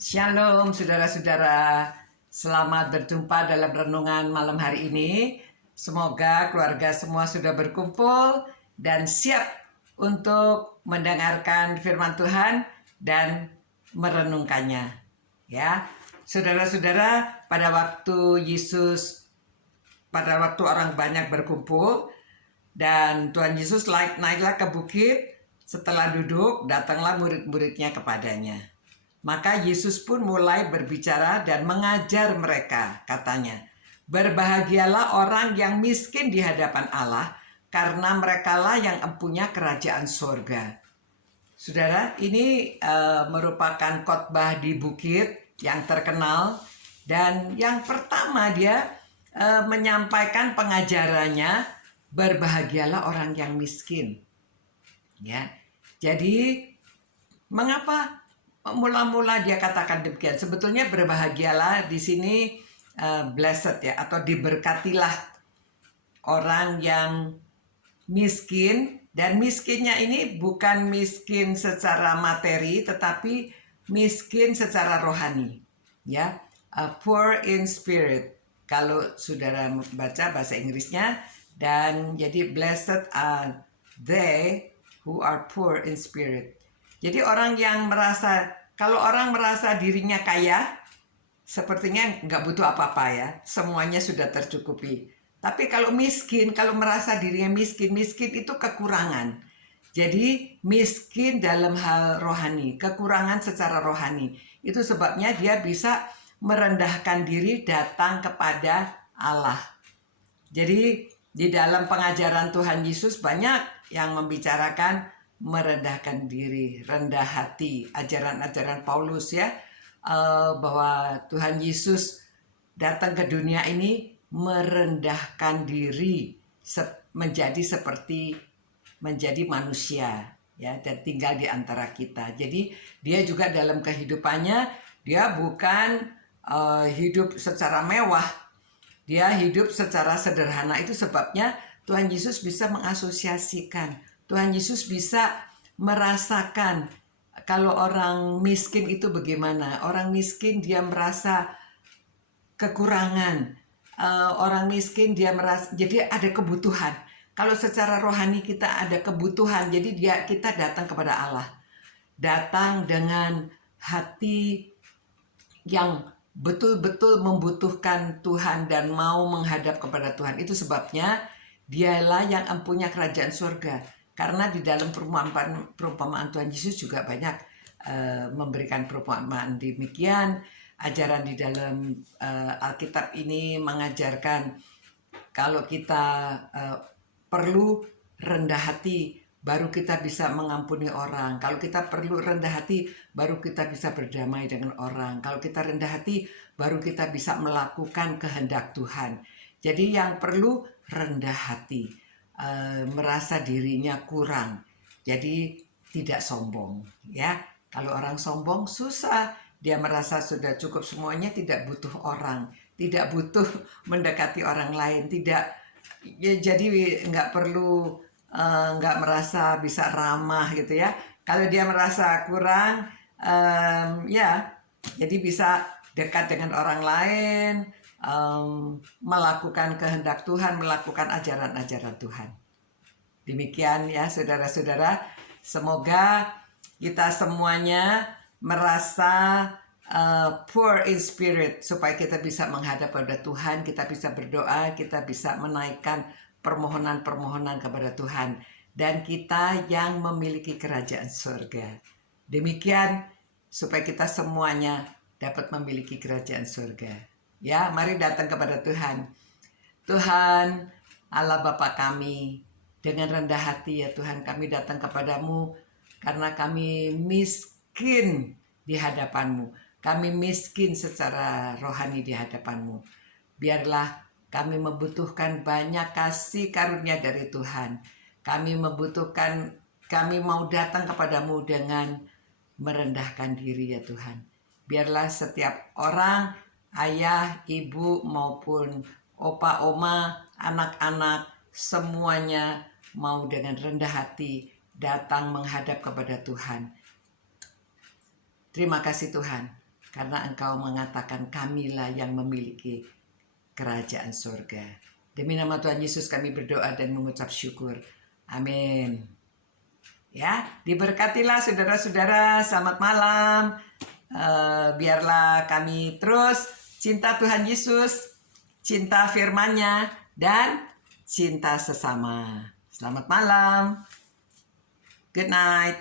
Shalom saudara-saudara, selamat berjumpa dalam renungan malam hari ini. Semoga keluarga semua sudah berkumpul dan siap untuk mendengarkan firman Tuhan dan merenungkannya. Ya, saudara-saudara, pada waktu orang banyak berkumpul dan Tuhan Yesus naiklah ke bukit. Setelah duduk, datanglah murid-muridnya kepadanya. Maka Yesus pun mulai berbicara dan mengajar mereka, katanya, "Berbahagialah orang yang miskin di hadapan Allah, karena merekalah yang empunya kerajaan surga." Saudara, ini merupakan khotbah di bukit yang terkenal, dan yang pertama dia menyampaikan pengajarannya, berbahagialah orang yang miskin. Ya, jadi mengapa mula-mula dia katakan demikian? Sebetulnya berbahagialah di sini blessed ya, atau diberkatilah orang yang miskin, dan miskinnya ini bukan miskin secara materi tetapi miskin secara rohani, ya. Poor in spirit kalau saudara baca bahasa Inggrisnya. Dan jadi blessed are they who are poor in spirit. Jadi orang yang kalau orang merasa dirinya kaya, sepertinya nggak butuh apa-apa ya, semuanya sudah tercukupi. Tapi kalau miskin, kalau merasa dirinya miskin itu kekurangan. Jadi miskin dalam hal rohani, kekurangan secara rohani. Itu sebabnya dia bisa merendahkan diri datang kepada Allah. Jadi di dalam pengajaran Tuhan Yesus banyak yang membicarakan merendahkan diri, rendah hati, ajaran-ajaran Paulus ya, bahwa Tuhan Yesus datang ke dunia ini merendahkan diri menjadi manusia ya, dan tinggal di antara kita. Jadi dia juga dalam kehidupannya dia bukan hidup secara mewah, dia hidup secara sederhana. Itu sebabnya Tuhan Yesus bisa mengasosiasikan, Tuhan Yesus bisa merasakan kalau orang miskin itu bagaimana. Orang miskin dia merasa kekurangan, orang miskin dia merasa, jadi ada kebutuhan. Kalau secara rohani kita ada kebutuhan, jadi kita datang kepada Allah, datang dengan hati yang betul-betul membutuhkan Tuhan dan mau menghadap kepada Tuhan. Itu sebabnya dialah yang empunya kerajaan surga. Karena di dalam perumpamaan Tuhan Yesus juga banyak memberikan perumpamaan demikian. Ajaran di dalam Alkitab ini mengajarkan kalau kita perlu rendah hati, baru kita bisa mengampuni orang. Kalau kita perlu rendah hati, baru kita bisa berdamai dengan orang. Kalau kita rendah hati, baru kita bisa melakukan kehendak Tuhan. Jadi yang perlu rendah hati, merasa dirinya kurang. Jadi tidak sombong, ya. Kalau orang sombong susah, dia merasa sudah cukup semuanya, tidak butuh orang, tidak butuh mendekati orang lain, tidak. Ya, jadi nggak perlu, nggak merasa bisa ramah gitu ya. Kalau dia merasa kurang, ya jadi bisa dekat dengan orang lain, melakukan kehendak Tuhan, melakukan ajaran-ajaran Tuhan. Demikian ya saudara-saudara, semoga kita semuanya merasa poor in spirit, supaya kita bisa menghadap pada Tuhan, kita bisa berdoa, kita bisa menaikkan permohonan-permohonan kepada Tuhan, dan kita yang memiliki kerajaan surga. Demikian supaya kita semuanya dapat memiliki kerajaan surga. Ya, mari datang kepada Tuhan. Tuhan Allah Bapa kami, dengan rendah hati ya Tuhan, kami datang kepadamu karena kami miskin di hadapanmu. Kami miskin secara rohani di hadapanmu. Biarlah kami membutuhkan banyak kasih karunia dari Tuhan. Kami mau datang kepadamu dengan merendahkan diri ya Tuhan. Biarlah setiap orang, ayah, ibu maupun opa, oma, anak-anak, semuanya mau dengan rendah hati datang menghadap kepada Tuhan. Terima kasih Tuhan. karena Engkau mengatakan kamilah yang memiliki kerajaan surga. Demi nama Tuhan Yesus kami berdoa dan mengucap syukur. Amin. Ya, diberkatilah saudara-saudara. Selamat malam. Biarlah kami terus cinta Tuhan Yesus, cinta firman-Nya, dan cinta sesama. Selamat malam. Good night.